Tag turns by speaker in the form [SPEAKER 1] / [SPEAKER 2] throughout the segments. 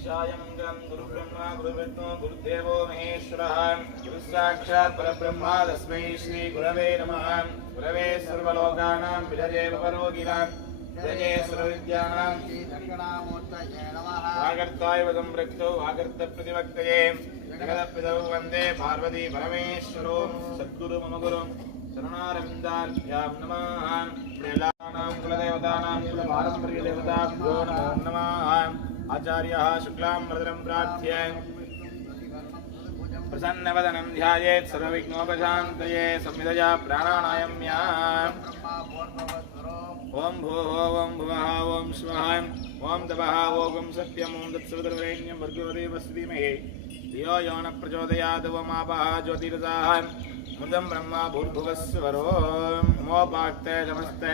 [SPEAKER 1] गणेशाय मङ्गलं गुरुब्रह्मा गुरुविष्णु गुरुदेवो महेश्वरः गुरुसाक्षात् परब्रह्मा तस्मै श्रीगुरवे नमः गुरवे सर्वलोकानां विजये भवरोगिणां विजये सर्वविद्यानां
[SPEAKER 2] दक्षिणामूर्तये नमः
[SPEAKER 1] वागर्ताय वदं रक्तो वागर्तप्रतिवक्तये जगदपितौ वन्दे पार्वती परमेश्वरो सद्गुरु मम गुरुं चरणारविन्दाभ्यां नमः प्रेलानां कुलदेवतानां कुलपारम्पर्यदेवताभ्यो नमो नमः आचार्यः शुक्लां वरदं प्रार्थ्य। प्रसन्नवदनं ध्यायेत् सर्वविघ्नोपशान्तये संविदया प्राणानायम्या ॐ भूः, ॐ भुवः स्वः ॐ तपः ॐ सत्यम् ॐ तत्सवितुर्वरेण्यं भर्गवदेवस्य धीमहि धियो यो न प्रचोदयात् वमापः ज्योतिरसाः मुदं ब्रह्मा भूर्भुवस्वरो मोपाक्ते नमस्ते।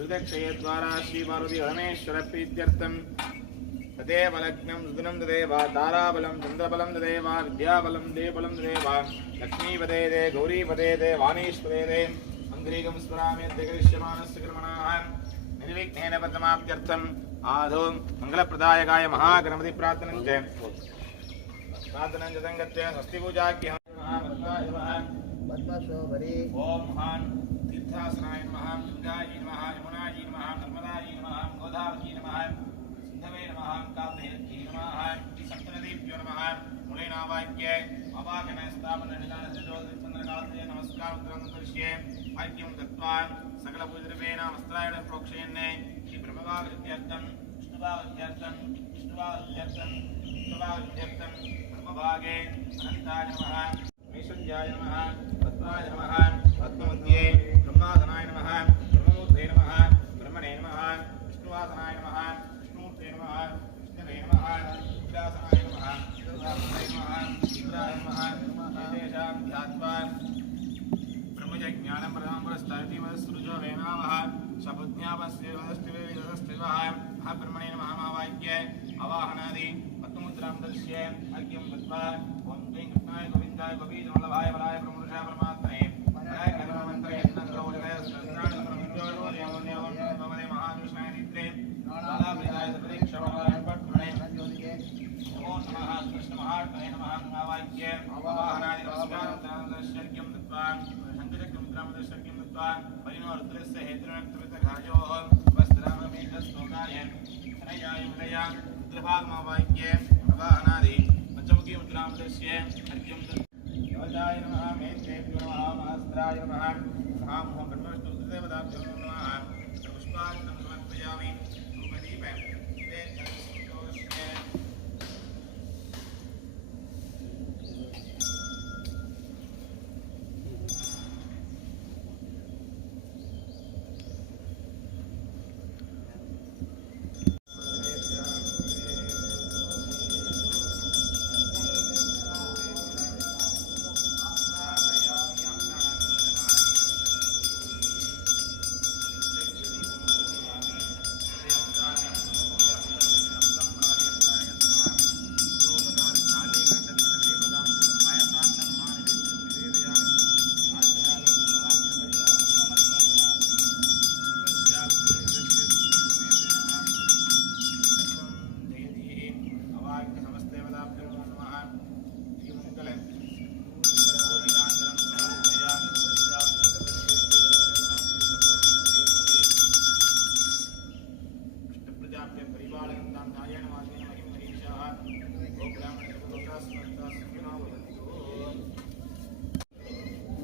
[SPEAKER 1] श्रीपार्वती परमेश्वर प्रीत्यर्थं तदेव लग्नं सुदिनं तदेव ताराबलं चन्द्रबलं तदेव विद्याबलं देवबलं तदेव लक्ष्मीपदे दे गौरीपदे दे वाणीष्पदे दे मन्त्रीकं स्मराम्यद्य करिष्यमाणस्य कर्मणाः निर्विघ्नेन पदमाप्त्यर्थम् आदौ मङ्गलप्रदायकाय महागणपति प्रार्थनं च। प्रार्थनं च सङ्गत्य स्वस्तिपूजाख्यः
[SPEAKER 2] पद्मशोभरी
[SPEAKER 1] ॐ महान् तीर्थासनाय नमः दुर्गायै नमः यमुनायै नमः नर्मदायै नमः गोदावरी नमः। भाग्यं दत्त्वा सकलपूजरूपेण वस्त्रायण प्रोक्षयन् इति ब्रह्मभागत्यर्थं विष्णुभागत्यर्थं विष्णुभागत्यर्थं विष्णुभागत्यर्थं ब्रह्मभागे अनन्ताय नमः विष्णुवासनाय नमः। विष्णुमूर्ते नमः विष्णवे नमः विलासनाय नमः विलासनाय नमः रुद्राय नमः एतेषां ध्यात्वा ब्रह्मज्ञानं प्रधानपुरस्तातिमसृजो वेनावः शबुज्ञापस्य वदस्तिवे विदस्तिवः नमस्कारं दर्श्यर्घ्यं दत्त्वा शङ्खचक्रमुद्रामदर्शर्घ्यं दत्त्वा परिणो रुद्रस्य हेतुरक्तवितघायोः वस्त्राममेकश्लोकाय शनयाय विलया रुद्रभागमावाक्ये अवाहनादि पञ्चमुखी मुद्रामदर्श्ये अर्घ्यं योजाय नमः मेत्रेभ्यो नमः महस्त्राय नमः महामोह ब्रह्मविष्णु रुद्रदेवताभ्यो नमः पुष्पार्थं समर्पयामि धूपदीपं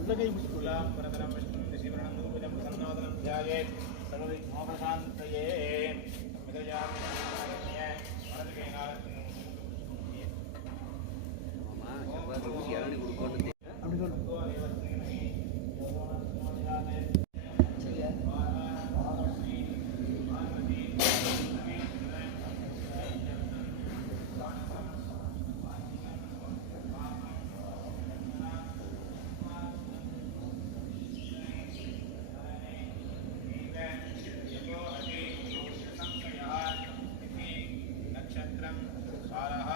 [SPEAKER 1] गोब्राह्मणकुलां परतरं विष्णुं ऋषिवर्णं नूपुजं प्रसन्नवदनं ध्यायेत् सर्वविघ्नोपशान्तये नक्षत्रं Para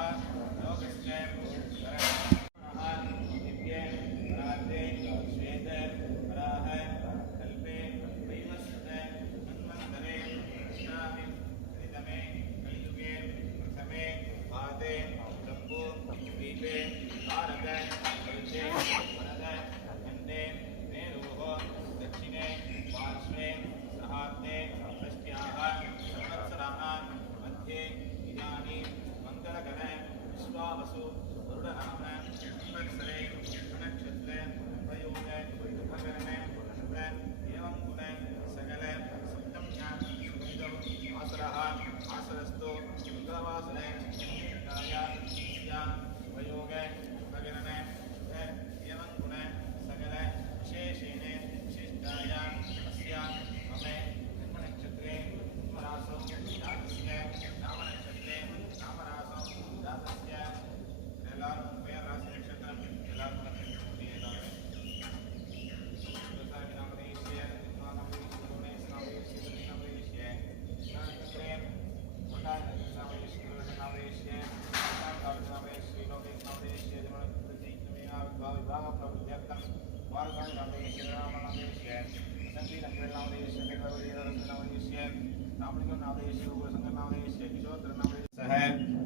[SPEAKER 1] सह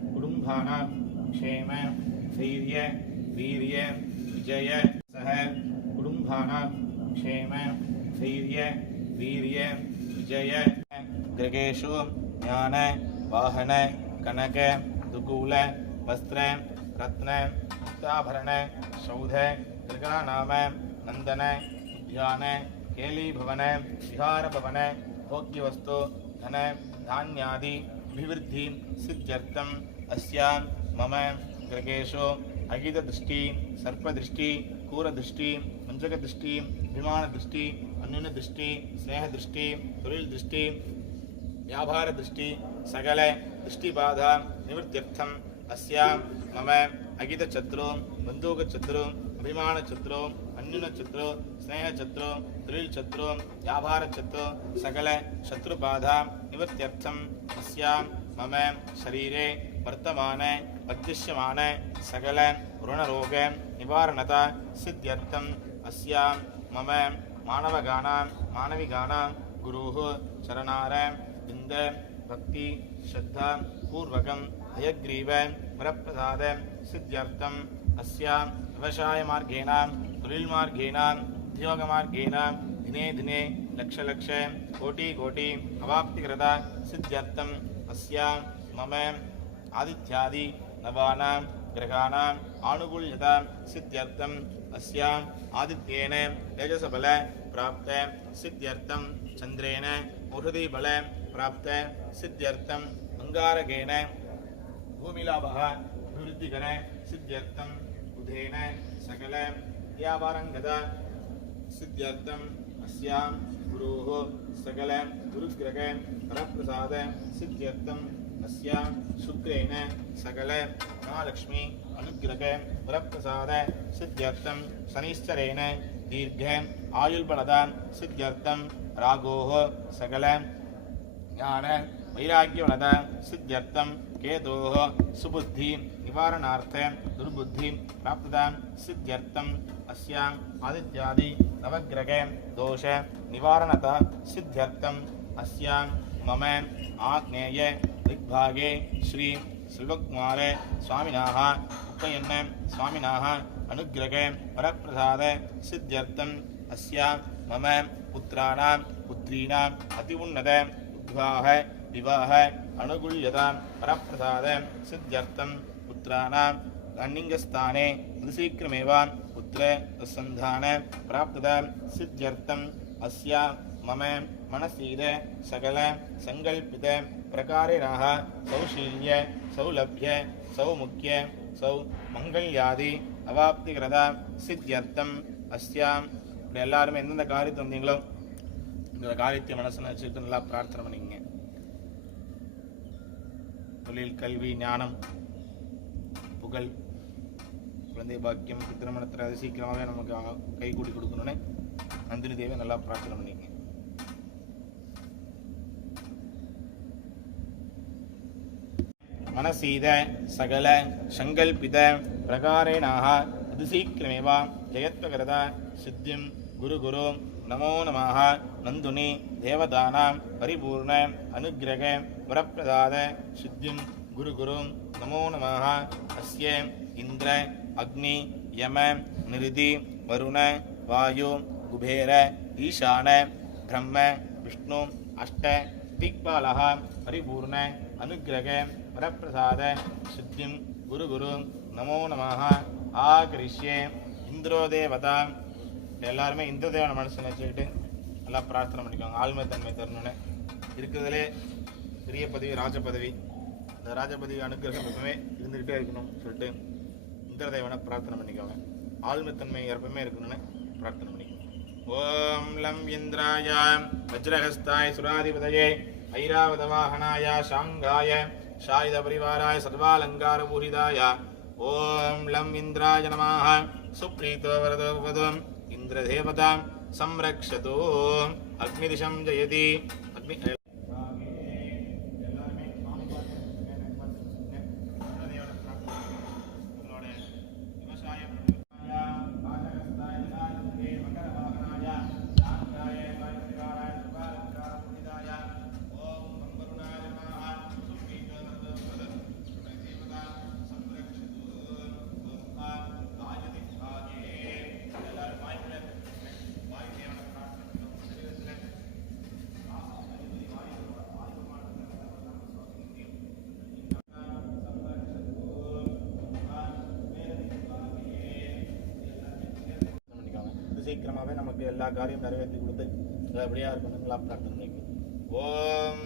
[SPEAKER 1] कुटुम्बानां क्षेम धैर्य वीर्य विजय सह कुटुम्बानां क्षेम धैर्य वीर्य विजय गृहेषु ज्ञान वाहन कनक दुकूल वस्त्र रत्न मुक्ताभरण सौध गृगानाम नंदन उद्यान केली भवन, विहार भवन भोग्य वस्तु धन, धान्यादि अभिवृद्धि सिद्ध्यर्थम। अस्या मम गृहेशु अगित दृष्टि सर्प दृष्टि क्रूर दृष्टि मंचक दृष्टि विमान सकल दृष्टिबाधा निवृत्थ अस्या मम अगितचत्रु बंधुकचत्रु, अभिमानचत्रु அந்யுன சத்ரு ஸ்னேக சத்ரு திரில் சத்ரு வியாபார சத்ரு சகல சத்ரு பாதா நிவர்த்தியர்த்தம் அஸ்யாம் மம சரீரே வர்த்தமான வர்த்திஷ்யமான சகல ருணரோக நிவாரணத சித்தியர்த்தம் அஸ்யாம் மம மாணவகானாம் மாணவிகானாம் குருஹு சரணார இந்த பக்தி ஸ்ரத்தா பூர்வகம் ஹயக்ரீவ வரப்பிரசாத சித்தியர்த்தம் अस्यां व्यवसायमार्गेण तुलिल्मार्गेण उद्योगमार्गेण दिने दिने लक्ष लक्ष कोटि कोटि अवाप्तिकृता सिद्ध्यर्थम् अस्यां मम आदित्यादि नवानां ग्रहाणाम् आनुकूल्यता सिद्ध्यर्थम् अस्याम् आदित्येन तेजसबल प्राप्त सिद्ध्यर्थम् चन्द्रेण औषधिबल प्राप्त सिद्ध्यर्थम् अङ्गारकेण भूमिलाभः अभिवृद्धिकर सिद्ध्यर्थम् बुधेन सकल व्यापारङ्गता सिद्ध्यर्थम् अस्यां गुरोः सकल गुरुग्रह परप्रसाद सिद्ध्यर्थम् अस्यां शुक्रेण सकल महालक्ष्मी अनुग्रह वरप्रसाद सिद्ध्यर्थं शनिश्चरेण दीर्घ आयुर्बलदा सिद्ध्यर्थं रागोः सकल ज्ञान वैराग्यवलद सिद्ध्यर्थं केतोः सुबुद्धि निवारणार्थ दुर्बुद्धि प्राप्तता सिद्ध्यर्थम् अस्याम् आदित्यादि नवग्रह दोष निवारणता सिद्ध्यर्थम् अस्यां मम आग्नेय दिग्भागे श्री सेल्वकुमार स्वामिनाः उपयन् स्वामिनाः अनुग्रह वरप्रसाद सिद्ध्यर्थम् अस्यां मम पुत्राणां पुत्रीणाम् अति उन्नत उद्वाह विवाह अनुकूल्यता वरप्रसाद सिद्ध्यर्थं पुत्राणाम् अन्निङ्गस्थाने शीघ्रमेव पुत्र सन्धान प्राप्तता सिद्ध्यर्थम् अस्या मम मनसीद सकल सङ्कल्पित प्रकारिणः सौशील्य सौलभ्य सौमुख्य सौ மங்கல்யாதி அவாப்திகிரதா சித்தியர்த்தம் அஸ்யாம் இப்படி எல்லாருமே எந்தெந்த காரியத்தை வந்தீங்களோ இந்த காரியத்தை மனசில் வச்சுக்கிட்டு நல்லா பிரார்த்தனை பண்ணிக்கங்க தொழில் கல்வி ஞானம் வாழ்த்துக்கள் குழந்தை பாக்கியம் திருமணத்தில் அது சீக்கிரமாகவே நமக்கு கை கூடி கொடுக்கணும்னு நந்தினி தேவை நல்லா பிரார்த்தனை பண்ணிக்கங்க. மனசீத சகல சங்கல்பித பிரகாரேனாக அதிசீக்கிரமேவா ஜெயத்வகரத சித்திம் குரு குரு நமோ நமாக நந்துனி தேவதானாம் பரிபூர்ண அனுகிரக வரப்பிரதாத சித்திம் குரு குரும் नमो नमः अस्य इन्द्र अग्नि யம நிருதி வருண வாயு குபேர ஈசான பிரம்ம விஷ்ணு அஷ்ட திக்பாலக பரிபூர்ண அனுகிரக வரப்பிரசாத சித்திம் குரு குரு நமோ நமः ஆகரிஷ்யே இந்திரோ தேவதா எல்லாருமே இந்திரதேவனை மனசில் வச்சுக்கிட்டு நல்லா பிரார்த்தனை பண்ணிக்கோங்க ஆழ்மை தன்மை தரணும்னு இருக்கிறதுலே பெரிய பதவி ராஜ பதவி இந்த ராஜபதி அனுகிரகம் எப்பவுமே இருந்துகிட்டே இருக்கணும் சொல்லிட்டு இந்திரதேவனை பிரார்த்தனை பண்ணிக்கோங்க. ஆழ்மைத்தன்மை எப்பவுமே இருக்கணும்னு பிரார்த்தனை பண்ணிக்கோங்க. ஓம் லம் இந்திராய வஜ்ரஹஸ்தாய் சுராதிபதயே ஐராவதவாகனாய சாங்காய சாயுத பரிவாராய சர்வாலங்கார பூரிதாய ஓம் லம் இந்திராய நமாக சுப்ரீதோ வரதோ வதம் இந்திரதேவதாம். சம்ரக்ஷதோ. அக்னிதிஷம் ஜெயதி. அக்னி எல்லாருமே சாமி உங்களோட விவசாயம் பாதகஸ்தாய விநாயகரே மகரவாகனாய சாந்தாய வாயுதிகாராய சர்வாலங்கார பூரிதாய ஓம் மங்கருணாய நமः சுப்ரீதவரதவரத தேவதா சம்ரக்ஷது ஓம் ஆயுதிகாயே எல்லாரும் வாய்ப்புல வாயு தேவனை பிரார்த்தனை சரீரத்தில் பண்ணிக்கோங்க. சீக்கிரமாகவே நமக்கு எல்லா காரியம் நிறைவேற்றி கொடுத்து நல்லபடியாக இருக்கணும் நல்லா பிரார்த்தனை பண்ணிக்கோங்க. ஓம்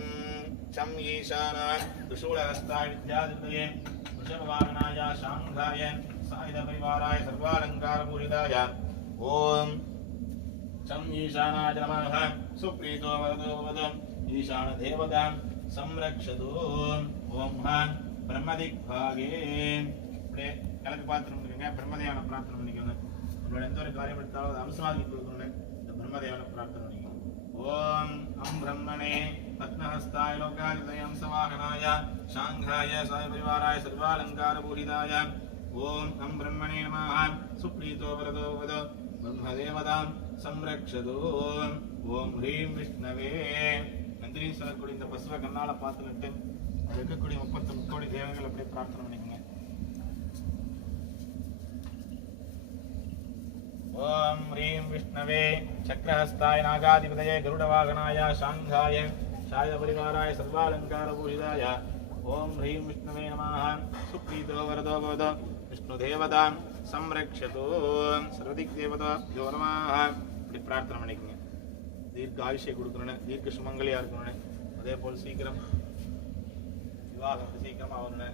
[SPEAKER 1] சம் ஈசானான் விஷூலஹஸ்தாய் வித்யாதிபதயே ரிஷபவாகனாய சாங்காய சாயுத பரிவாராய சர்வாலங்கார பூரிதாய. ஓம் சம் ஈசானாய நமः சுப்ரீதோ வரதோ வதம் ஈசான தேவதாம் சம்ரக்ஷதோ. ஓம் ஹான் பிரம்மதிக் பாகே அப்படியே கிழக்கு பாத்திரம் பிரம்மதியான பிரார்த்தனை பண்ணிக்கோங்க. உங்களோட எந்த ஒரு காரியம் எடுத்தாலும் அதை அம்சமாக்கி கொடுக்கணும்னு இந்த பிரம்மதேவனை பிரார்த்தனை பண்ணிக்கோங்க ஓம் அம் பிரம்மணே பத்மஹஸ்தாய லோகாதிதய அம்சவாகனாய சாங்காய சாயபரிவாராய சர்வாலங்கார பூரிதாய ஓம் அம் பிரம்மணே நமாக சுப்ரீதோ வரதோ வதோ பிரம்மதேவதாம். சம்ரக்ஷதோ. ஓம் ஹ்ரீம் விஷ்ணவே. நந்தினி சொல்லக்கூடிய இந்த பசுவை கண்ணால பார்த்துக்கிட்டு இருக்கக்கூடிய முப்பத்தி முக்கோடி தேவங்கள் அப்படியே பிரார்த்தனை பண்ணிக்கணும் ஓம் ஹ்ரீம் விஷ்ணவே சக்கரஹஸ்தாய நாகாதிபதய கருடவாகனாய சாங்காய சாய பரிவாராய சர்வாலங்கார பூஷிதாய. ஓம் ஹ்ரீம் விஷ்ணவே நமாக சுப்ரீதோ வரதோ பவதோ. விஷ்ணு தேவதாம். சம்ரக்ஷதோ. சர்வதிக் தேவதா. யோ இப்படி பிரார்த்தனை பண்ணிக்கோங்க. தீர்க்க ஆயுஷை கொடுக்கணும்னு தீர்க்க சுமங்கலியாக இருக்கணும்னு. அதே போல் சீக்கிரம் விவாகம் சீக்கிரம் ஆகணும்னு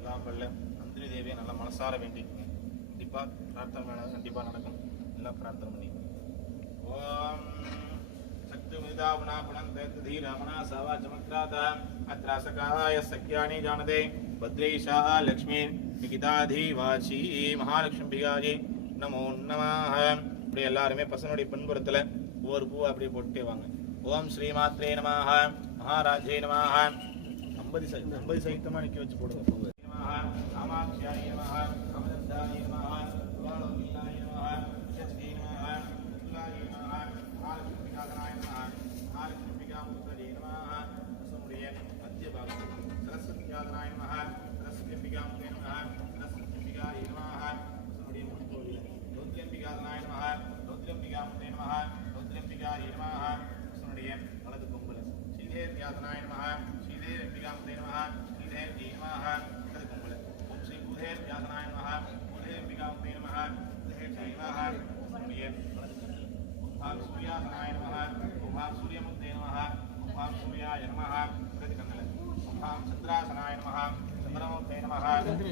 [SPEAKER 1] எல்லாம் பல்ல அந்திரி தேவியை நல்லா மனசார வேண்டிக்கோங்க. கண்டிப்பாக பிரார்த்தனை கண்டிப்பாக நடக்கும் எல்லாம் பிரார்த்தனை பண்ணிக்கோங்க ஓம் சக்திமிதா புனா புனந்தே தீரமணா சவா சமக்ராதா அத்ராசகாய ஜானதே பத்ரேஷா லக்ஷ்மி நிகிதாதி வாச்சி மகாலட்சுமி பிகாஜி நமோ நமः இப்படி எல்லாருமே பசனுடைய பின்புறத்துல ஒவ்வொரு பூ அப்படியே போட்டே வாங்க ஓம் ஸ்ரீ மாத்ரே நமः மகாராஜே நமः ஐம்பது ஐம்பது சைத்தமா நிக்க வச்சு போடுங்க பூவை நமः காமாட்சியாய நமः அமதத்தாய நமः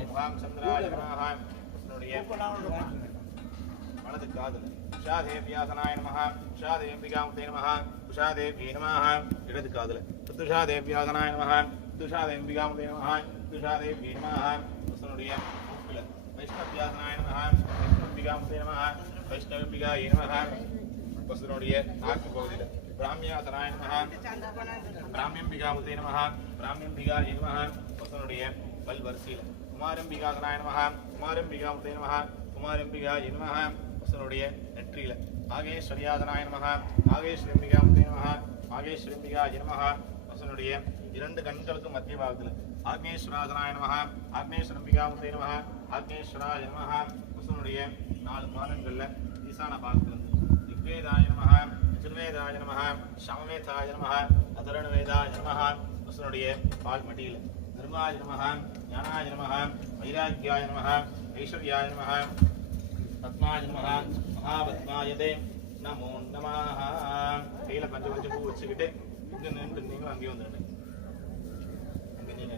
[SPEAKER 1] ஓம் சந்திராய நமः ரசமுடைய வலது காதல் உஷாதேவியாசனாய நமः உஷாதேவிகாமுத்தே நமः உஷாதேவியை நமः இடது காதல் துஷாதேவியாசனாய நமः துஷாதேவிகாமுத்தே நமः துஷாதேவியை நமः வசனுடைய மூக்குல வைஷ்ணவியாசனாய நமः வைஷ்ணவிகாமுத்தே நமः வைஷ்ணவிகாயை நமः வசனுடைய நாக்கு பகுதியில் பிராமியாசனாய நமः பிராமியம்பிகாமுத்தே நமः பிராமியம்பிகாயை நமः வசனுடைய பல் வரிசையில் குமாரம்பிகாசனாய நமः குமாரம்பிகாமுத்தே நமः குமாரம்பிகா நமः வசனுடைய நெற்றியில. ஆகேஸ்வரியாதனாய நமः ஆகேஸ்வரம்பிகாமுத்தே நமः நாகேஸ்வரம்பிகா நமः வசனுடைய இரண்டு கண்களுக்கு மத்திய பாகத்தில். ஆக்னேஸ்வராதனாய நமக ஆக்னேஸ்வரம்பிகாமுத்தே நமக ஆக்னேஸ்வராய நமக வசனுடைய நாலு பாதங்கள்ல ஈசான பாகத்திலிருந்து ரிக்வேதாய நமக திருவேதாய நமக சமவேதாய நமக அதரணவேதாய நமக வசனுடைய பால் மடியில் தர்மாய நமக ஞானாய நமக வைராக்கியாய நமக ஐஸ்வர்யாய நமக பத்மாய நமக மகாபத்மாயதே நமோ நமஹ. கையில பஞ்ச பஞ்ச பூ வச்சுக்கிட்டு இங்க நின்று நீங்களும் அங்கேயே வந்துடுங்க அங்கே நீங்க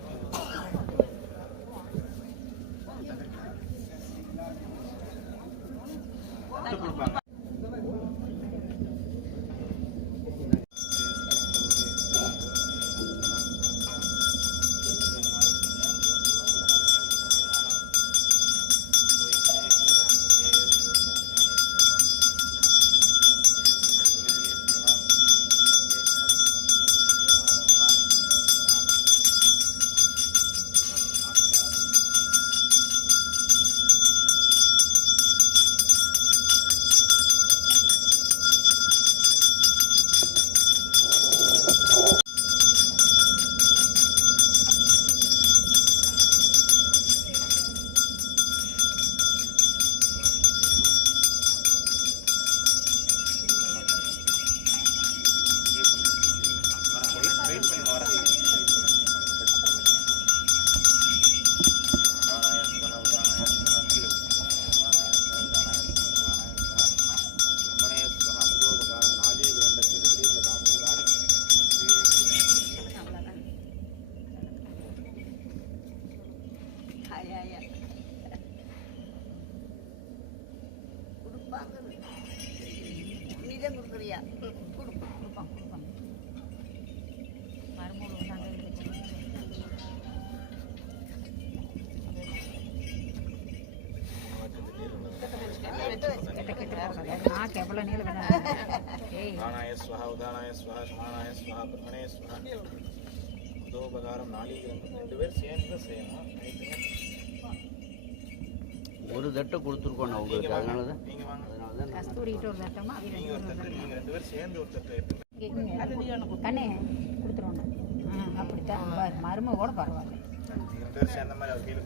[SPEAKER 3] நாக்கு எவ்வளோ நீளம்
[SPEAKER 1] பிராணாய ஸ்வஹா உதானாய ஸ்வஹா சமானாய ஸ்வஹா பிரமணே ஸ்வஹா. உதோபகாரம் நாளைக்கு ரெண்டு பேர் சேர்ந்து செய்யணும்.
[SPEAKER 2] ஒரு தட்டை கொடுத்துருக்கோம் நான் உங்களுக்கு. அதனால தான் அதனால தான்
[SPEAKER 3] கஸ்தூரிக்கிட்ட ஒரு தட்டமா?
[SPEAKER 1] நீங்கள் ஒரு தட்டு நீங்கள் ரெண்டு பேர் சேர்ந்து ஒரு தட்டு
[SPEAKER 3] கண்ணே கொடுத்துருவோம் அப்படித்தான். மருமகோட பரவாயில்ல.
[SPEAKER 1] ரெண்டு பேர் சேர்ந்த மாதிரி அவர் கீழே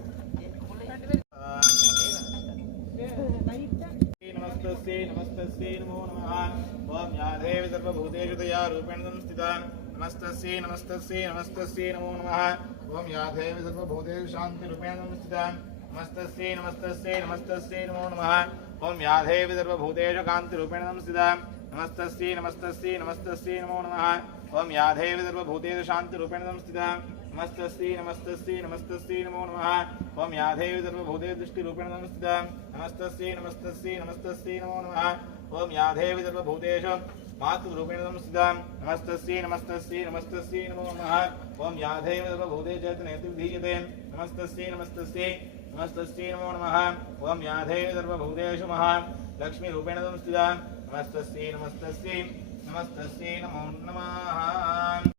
[SPEAKER 1] नमस्तस्यै नमो नमः ॐ या देवी सर्वभूतेषु तया रूपेण संस्थिता नमस्तस्यै नमस्तस्यै नमस्तस्यै नमो नमः ॐ या देवी सर्वभूतेषु शान्तिरूपेण संस्थिता नमस्तस्यै नमस्तस्यै नमस्तस्यै नमो नमः ॐ या देवी सर्वभूतेषु कान्तिरूपेण संस्थिता नमस्तस्यै नमस्तस्यै नमस्तस्यै नमो नमः ॐ या देवी सर्वभूतेषु शान्तिरूपेण संस्थिता नमस्तस्यै नमस्तस्यै नमस्तस्यै नमो नमः ॐ या देवी सर्वभूते दृष्टिरूपेण संस्थिता नमस्तस्यै नमस्तस्यै नमस्तस्यै नमो नमः ॐ या देवी सर्वभूतेषु मातृरूपेण संस्थिता नमस्त नमस्तस्यै नमस्तस्यै नमो नम। ओम सर्वभूते चेत विधीयते नमस्त नमस्त नमस्तस्यै नमो नम। ओम विदर्भ सर्वभूतेषु महा। लक्ष्मीरूपेण संस्थिता नमस्त नमस्तस्यै नमस्त नमो नमः।